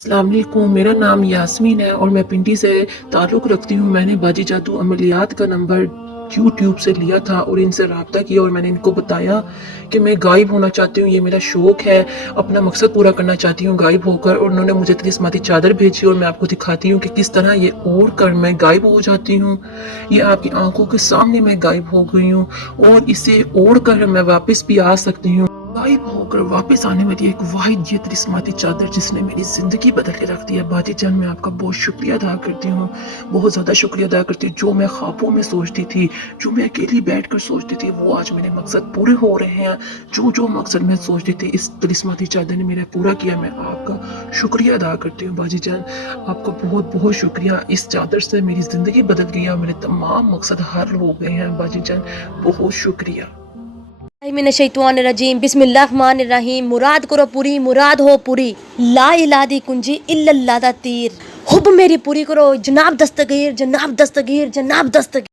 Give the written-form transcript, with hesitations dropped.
अस्सलाम वालेकुम, मेरा नाम यास्मीन है और मैं पिंडी से ताल्लुक़ रखती हूँ। मैंने बाजी जादू अमलियात का नंबर यूट्यूब से लिया था और इनसे रब्ता किया और मैंने इनको बताया कि मैं गायब होना चाहती हूँ, ये मेरा शौक़ है, अपना मकसद पूरा करना चाहती हूँ गायब होकर। और उन्होंने मुझे तिलिस्माती चादर भेजी और मैं आपको दिखाती हूँ कि किस तरह ये ओढ़ कर मैं गायब हो जाती हूँ। ये आपकी आंखों के सामने मैं गायब हो गई हूँ और इसे ओढ़ कर मैं वापस भी आ सकती हूँ। गायब होकर वापस आने वाली एक वाहिद ये तिलिस्माती चादर जिसने मेरी ज़िंदगी बदल के रख दी है। बाजी जान, मैं आपका बहुत शुक्रिया अदा करती हूँ, बहुत ज़्यादा शुक्रिया अदा करती हूँ। जो मैं ख्वाबों में सोचती थी, जो मैं अकेली बैठ कर सोचती थी, वो आज मेरे मकसद पूरे हो रहे हैं। जो जो मकसद मैं सोचती थी, इस तिलिस्माती चादर ने मेरा पूरा किया। मैं आपका शुक्रिया अदा करती हूँ बाजी जान, आपका बहुत बहुत शुक्रिया। इस चादर से मेरी ज़िंदगी बदल गई है, मेरे तमाम मकसद हल हो गए हैं बाजी जान, बहुत शुक्रिया। मिनश्शैतानिर्रजीम बिस्मिल्लाहिर्रहमानिर्रहीम। मुराद करो पूरी, मुराद हो पूरी। ला इलाहा दी कुंजी इल्लल्लाह दा तीर। हुब मेरी पूरी करो जनाब दस्तगीर, जनाब दस्तगीर, जनाब दस्तगीर।